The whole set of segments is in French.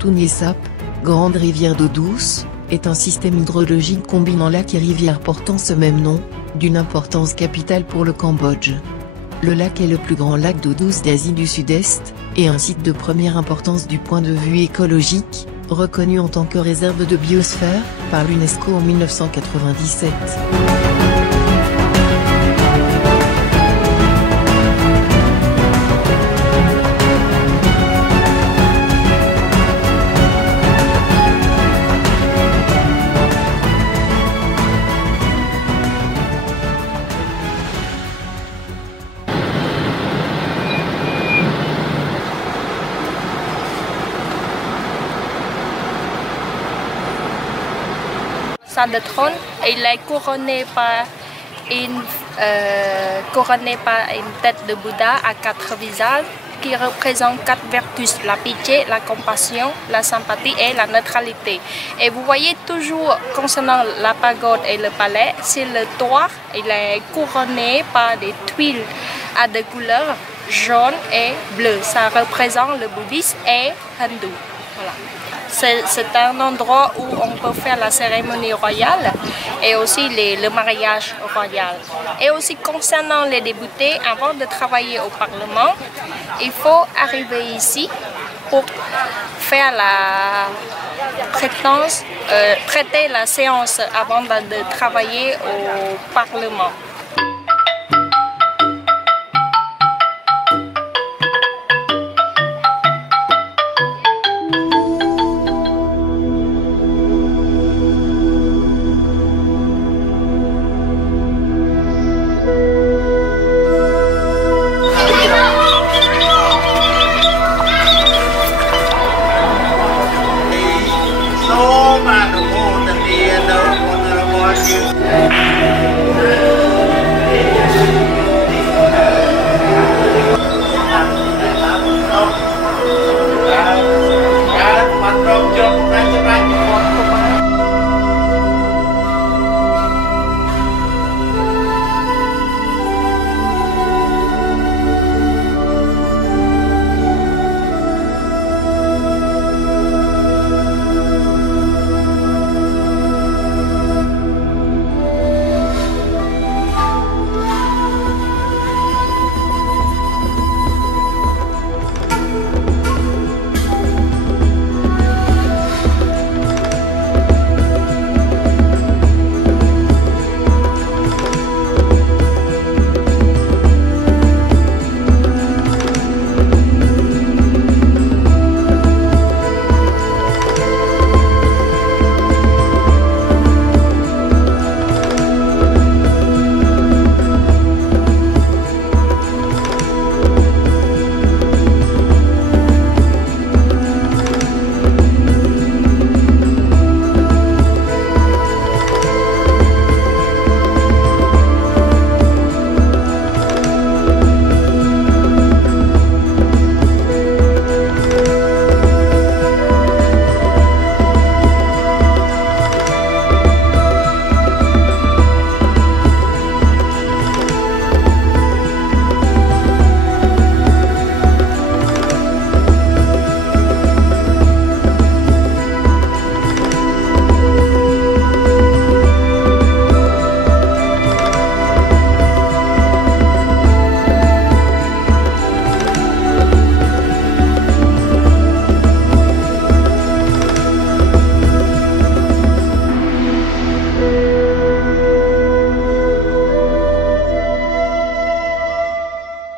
Tonlé Sap, grande rivière d'eau douce, est un système hydrologique combinant lac et rivière portant ce même nom, d'une importance capitale pour le Cambodge. Le lac est le plus grand lac d'eau douce d'Asie du Sud-Est, et un site de première importance du point de vue écologique, reconnu en tant que réserve de biosphère, par l'UNESCO en 1997. Le trône, il est couronné par une tête de Bouddha à 4 visages qui représente 4 vertus, la pitié, la compassion, la sympathie et la neutralité. Et vous voyez toujours, concernant la pagode et le palais, c'est le toit, il est couronné par des tuiles à deux couleurs, jaune et bleu. Ça représente le bouddhisme et hindou. Voilà. C'est un endroit où on peut faire la cérémonie royale et aussi le mariage royal. Et aussi concernant les députés, avant de travailler au Parlement, il faut arriver ici pour faire la traiter la séance avant de travailler au Parlement.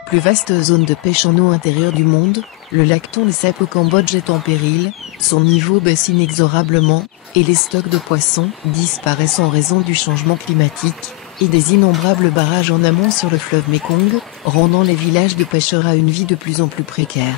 Plus vaste zone de pêche en eau intérieure du monde, le lac Tonlé Sap au Cambodge est en péril, son niveau baisse inexorablement, et les stocks de poissons disparaissent en raison du changement climatique, et des innombrables barrages en amont sur le fleuve Mekong, rendant les villages de pêcheurs à une vie de plus en plus précaire.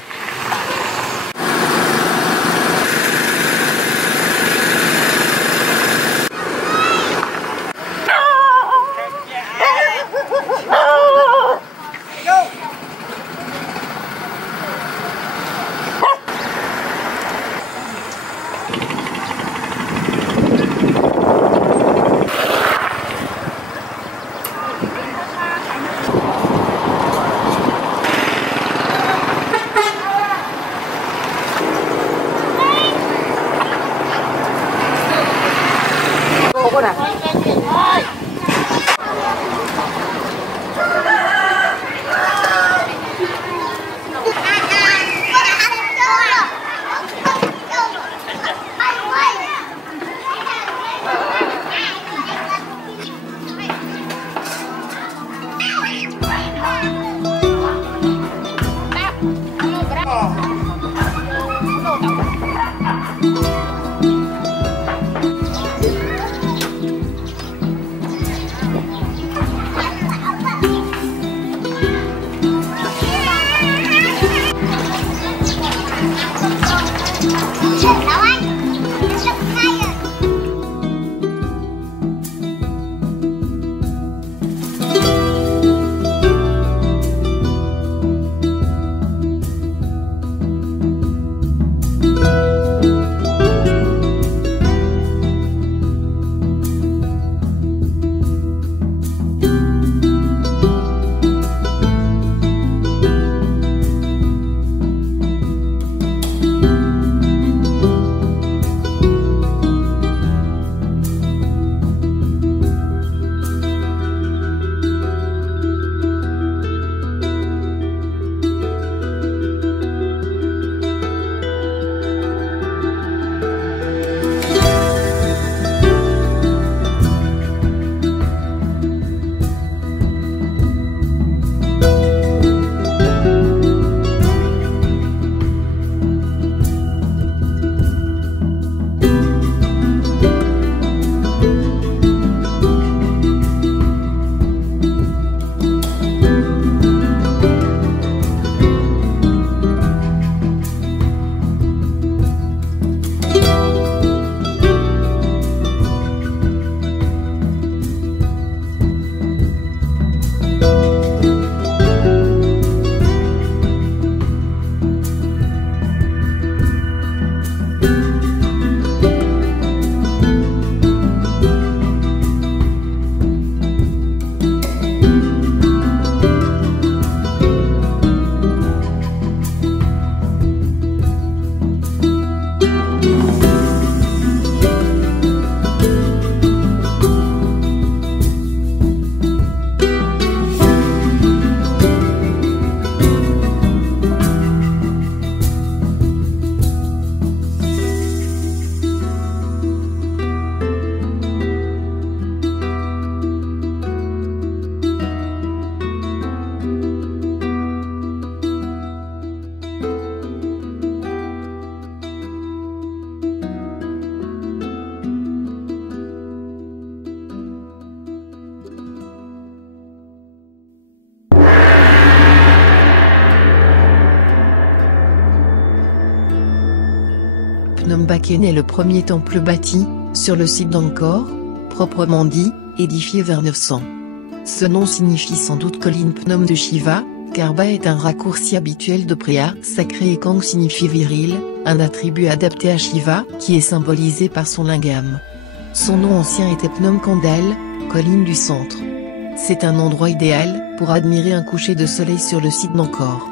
Phnom Baken est le premier temple bâti, sur le site d'Angkor, proprement dit, édifié vers 900. Ce nom signifie sans doute colline Phnom de Shiva, car Ba est un raccourci habituel de Préa sacré et Kang signifie viril, un attribut adapté à Shiva qui est symbolisé par son lingam. Son nom ancien était Phnom Kandal, colline du centre. C'est un endroit idéal pour admirer un coucher de soleil sur le site d'Angkor.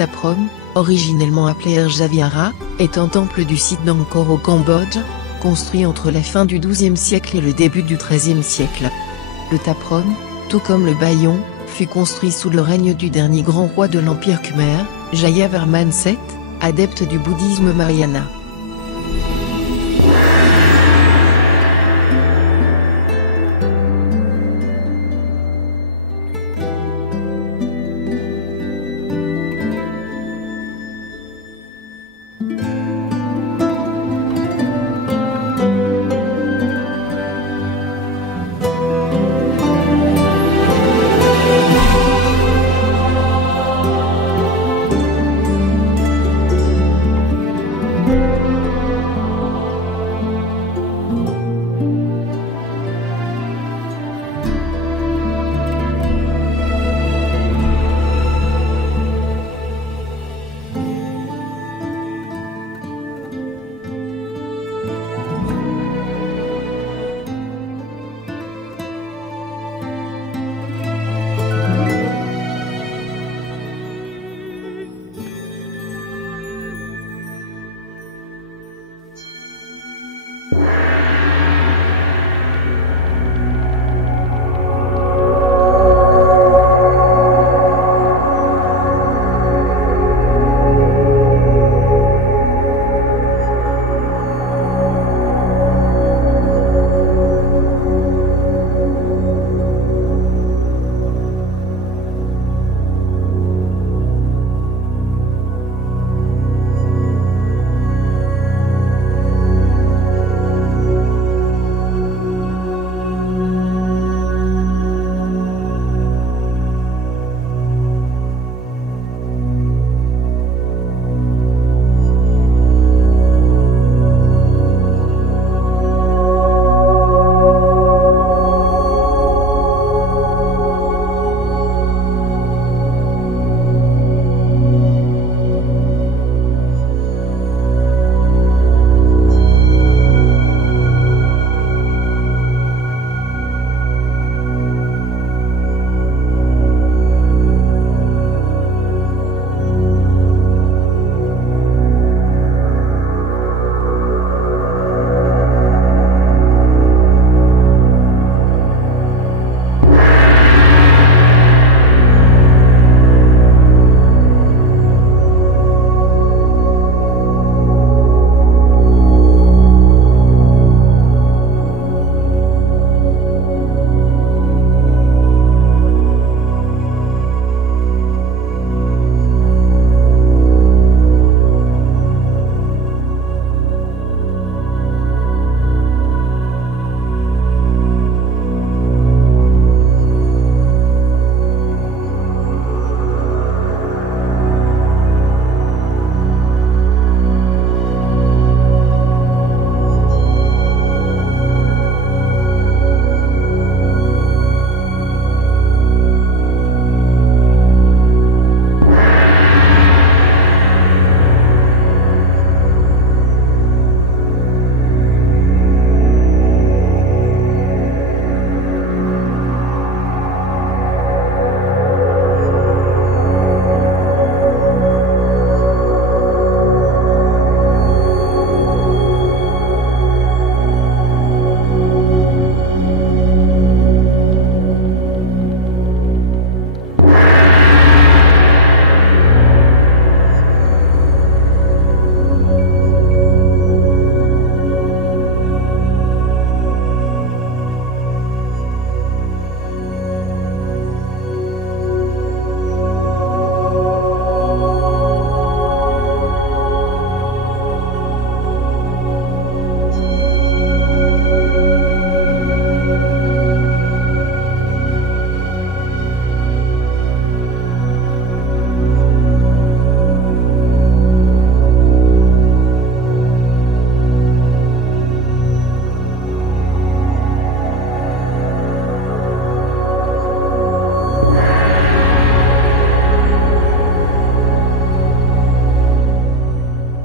Taprom, originellement appelé Erjaviara, est un temple du site d'Angkor au Cambodge, construit entre la fin du XIIe siècle et le début du XIIIe siècle. Le Taprom, tout comme le Bayon, fut construit sous le règne du dernier grand roi de l'Empire Khmer, Jayavarman VII, adepte du bouddhisme Mahayana.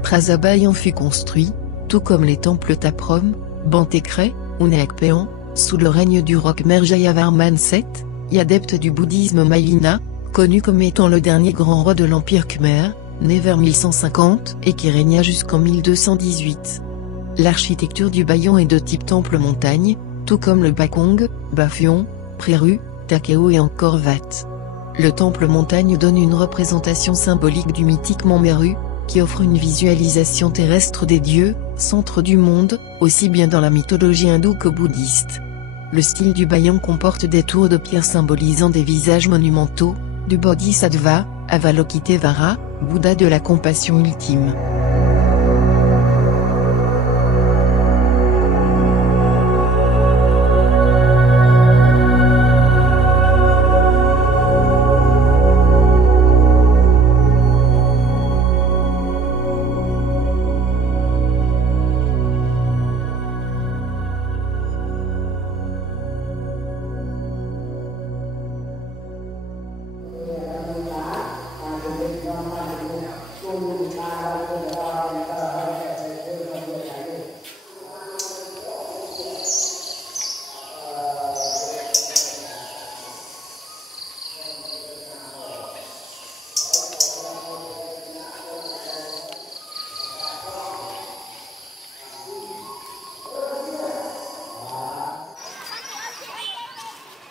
Prasabayan fut construit, tout comme les temples Taprom, Bantekre, Uneakpean, sous le règne du roi Khmer Jayavarman VII, et adepte du bouddhisme Mailina, connu comme étant le dernier grand roi de l'Empire Khmer, né vers 1150 et qui régna jusqu'en 1218. L'architecture du Bayon est de type temple montagne, tout comme le Bakong, Baphuon, Préru, Takeo et encore Wat. Le temple montagne donne une représentation symbolique du mythique mont Meru, qui offre une visualisation terrestre des dieux, centre du monde, aussi bien dans la mythologie hindoue que bouddhiste. Le style du Bayon comporte des tours de pierre symbolisant des visages monumentaux, du Bodhisattva, Avalokitevara, Bouddha de la compassion ultime.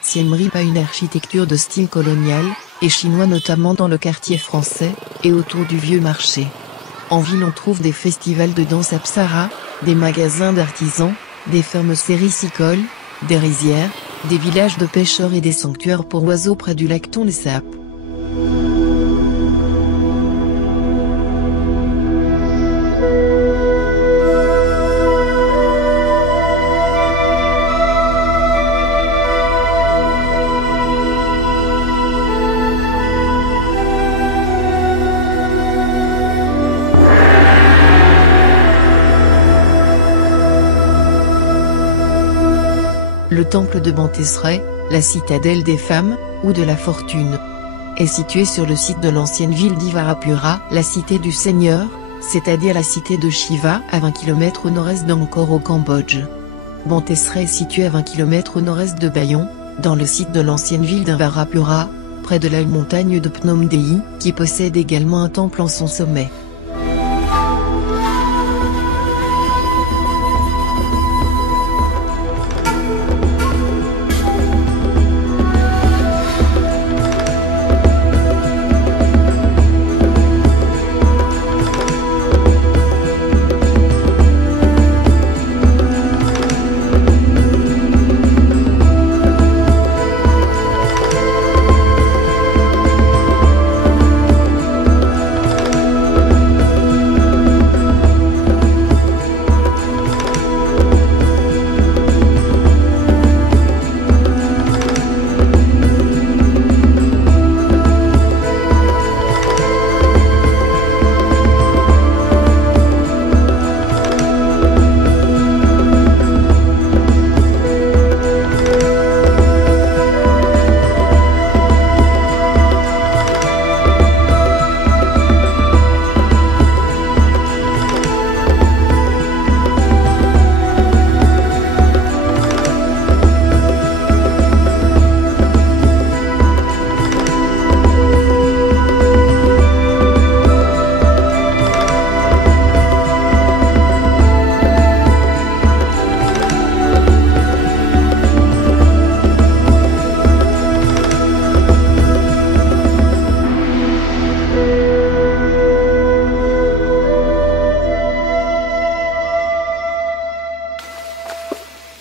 Siem Reap a une architecture de style colonial, et chinois notamment dans le quartier français, et autour du vieux marché. En ville on trouve des festivals de danse Apsara, des magasins d'artisans, des fermes séricicoles, des rizières, des villages de pêcheurs et des sanctuaires pour oiseaux près du lac Tonlé Sap. Le temple de Bantesrai, la citadelle des femmes, ou de la fortune, est situé sur le site de l'ancienne ville d'Ivarapura, la cité du Seigneur, c'est-à-dire la cité de Shiva, à 20 km au nord-est d'Angkor au Cambodge. Bantesrai est situé à 20 km au nord-est de Bayon, dans le site de l'ancienne ville d'Ivarapura, près de la montagne de Phnom Dehi, qui possède également un temple en son sommet.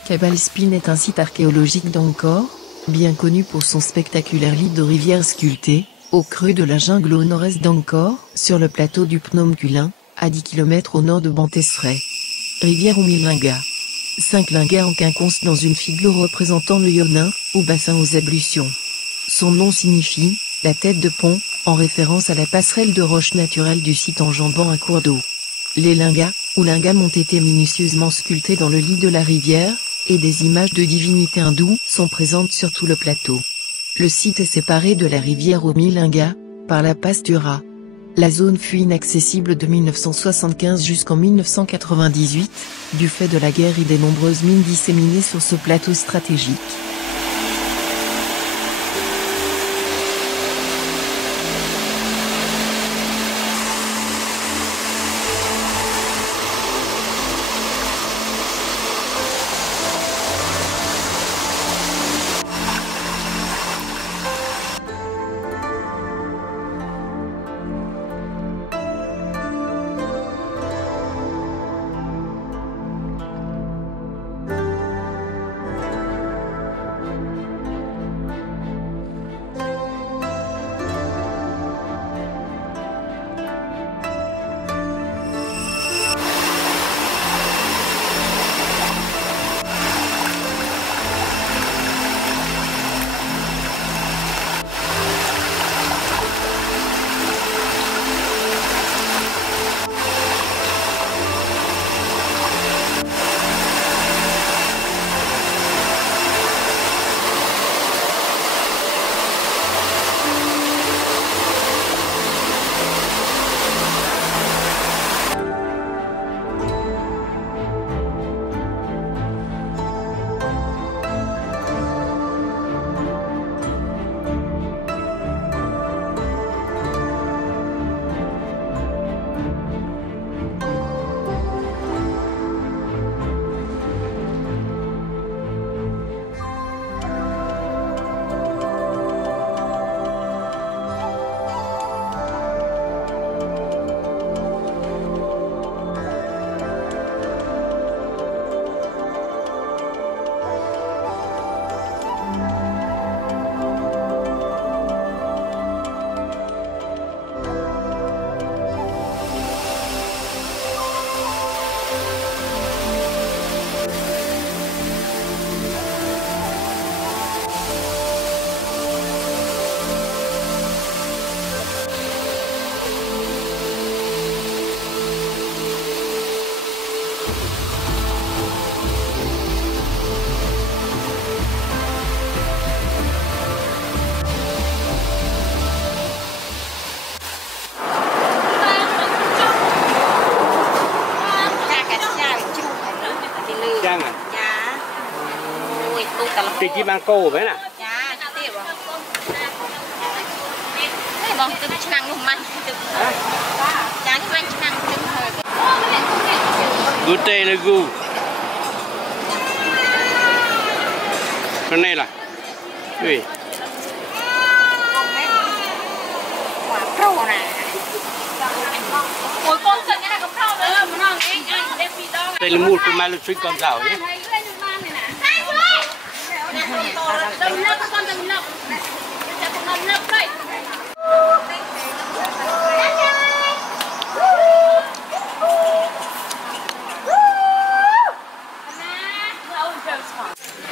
Cabalspin est un site archéologique d'Angkor, bien connu pour son spectaculaire lit de rivière sculptée, au creux de la jungle au nord-est d'Angkor, sur le plateau du Phnom Kulin, à 10 km au nord de Bantesrai. Rivière Umilinga. 5 lingas en quinconce dans une figure représentant le Yonin, ou bassin aux ablutions. Son nom signifie « la tête de pont », en référence à la passerelle de roches naturelles du site enjambant un cours d'eau. Les lingas, ou lingams ont été minutieusement sculptés dans le lit de la rivière, et des images de divinités hindoues sont présentes sur tout le plateau. Le site est séparé de la rivière Umilinga par la passe du Rat. La zone fut inaccessible de 1975 jusqu'en 1998, du fait de la guerre et des nombreuses mines disséminées sur ce plateau stratégique. Chị bán cô vậy nè. Dạ, tiếp rồi. Đây bông từ năng luôn mạnh từ. Dạ nhưng mạnh năng từ hơi. Gute le gu. Cái này là. Ui. Quả pro nè. Ôi con sân cái này có pro nữa mà nó anh đem đi đó. Đây là một cái mai là suy con rào ấy. Đừng lấp con đừng lấp. Đừng lấp đây.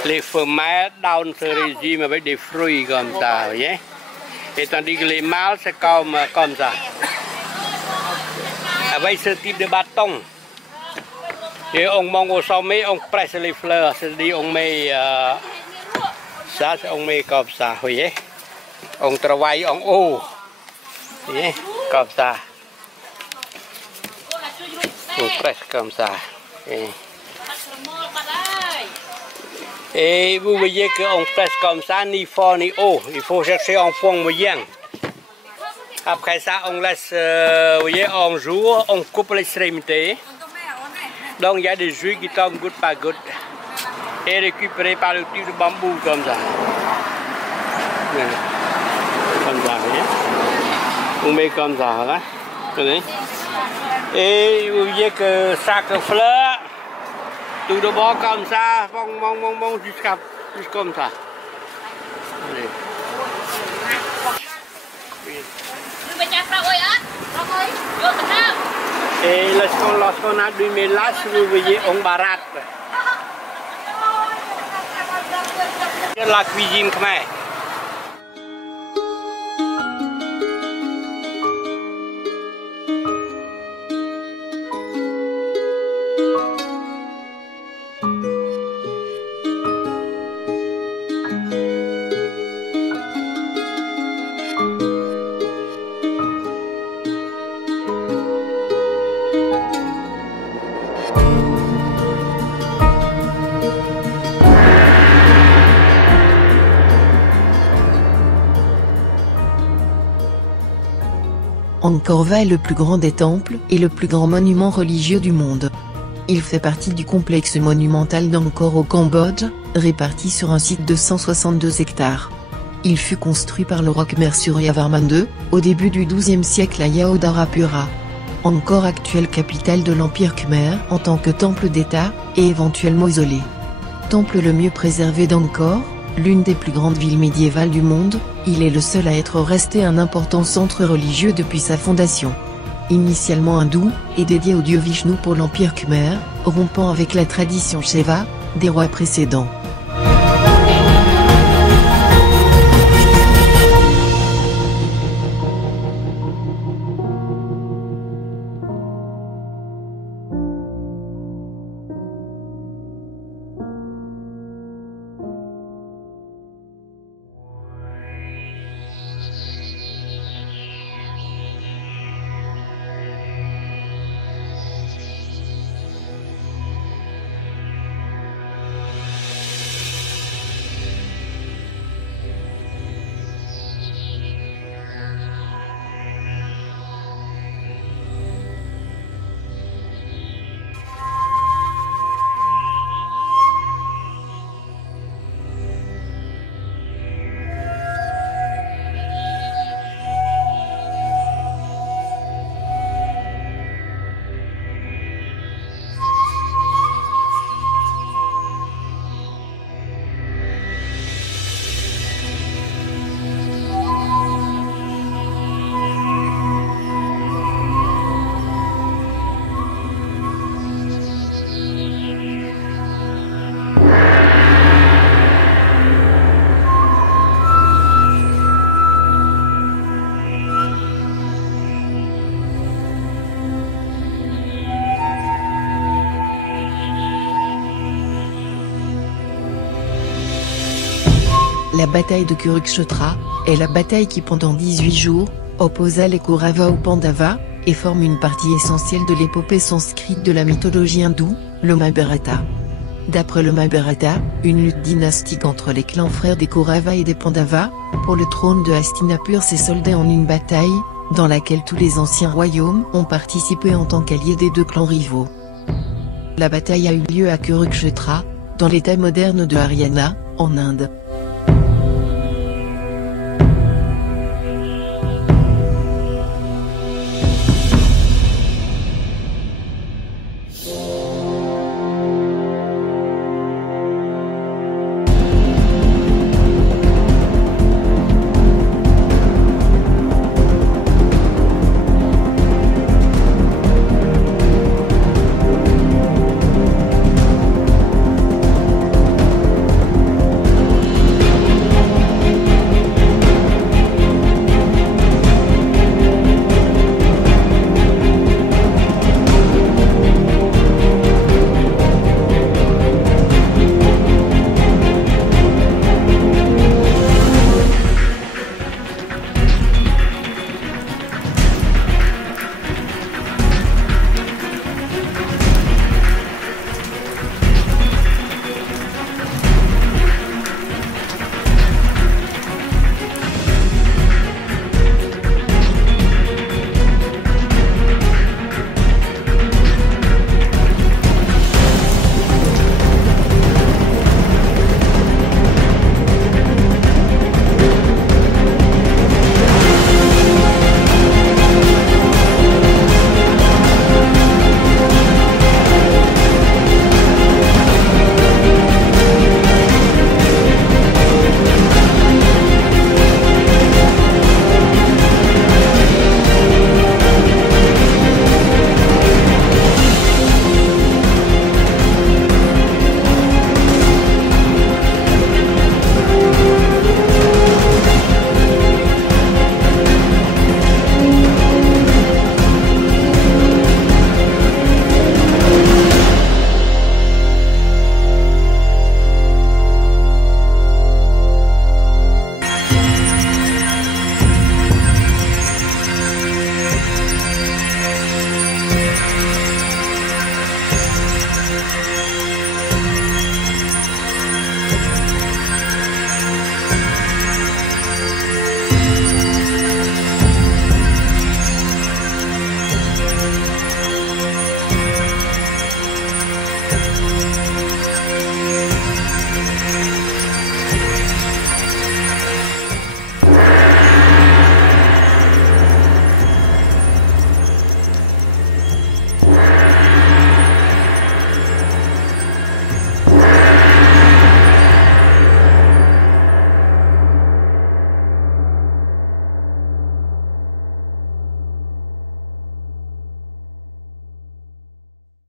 Les femelles down ce régime avec des fruits comme ça, vous voyez. Et tandis que les mâles c'est comme ça. Avec ce type de bâton. Et on monte au sommet, on presse les fleurs, c'est-à-dire on met ça, on met comme ça, vous voyez. On travaille en haut, vous voyez, comme ça. On presse comme ça. Et vous voyez qu'on presse comme ça, ni fort ni haut. Il faut chercher en fond moyen. Après ça, on laisse, vous voyez, en jour, on coupe l'extrémité. Donc il y a des jus qui tombent goutte par goutte et récupérés par le tube de bambou comme ça. Comme ça, vous voyez. On met comme ça, là. Et vous voyez que chaque fleur, tout de bord comme ça, bon, jusqu'à comme ça. Allez. Et lorsqu'on a du mélange, vous voyez, on baratte. C'est la cuisine khmer. Angkor Wat est le plus grand des temples et le plus grand monument religieux du monde. Il fait partie du complexe monumental d'Angkor au Cambodge, réparti sur un site de 162 hectares. Il fut construit par le roi Khmer Suryavarman II, au début du XIIe siècle à Yaodarapura. Angkor, actuelle capitale de l'Empire Khmer en tant que temple d'État, et éventuel mausolée. Temple le mieux préservé d'Angkor, l'une des plus grandes villes médiévales du monde, il est le seul à être resté un important centre religieux depuis sa fondation. Initialement hindou, et dédié au dieu Vishnu pour l'Empire Khmer, rompant avec la tradition Shaiva des rois précédents. La bataille de Kurukshetra est la bataille qui pendant 18 jours, opposa les Kauravas aux Pandavas, et forme une partie essentielle de l'épopée sanskrite de la mythologie hindoue, le Mahabharata. D'après le Mahabharata, une lutte dynastique entre les clans frères des Kauravas et des Pandavas, pour le trône de Hastinapur s'est soldée en une bataille, dans laquelle tous les anciens royaumes ont participé en tant qu'alliés des deux clans rivaux. La bataille a eu lieu à Kurukshetra, dans l'état moderne de Haryana, en Inde.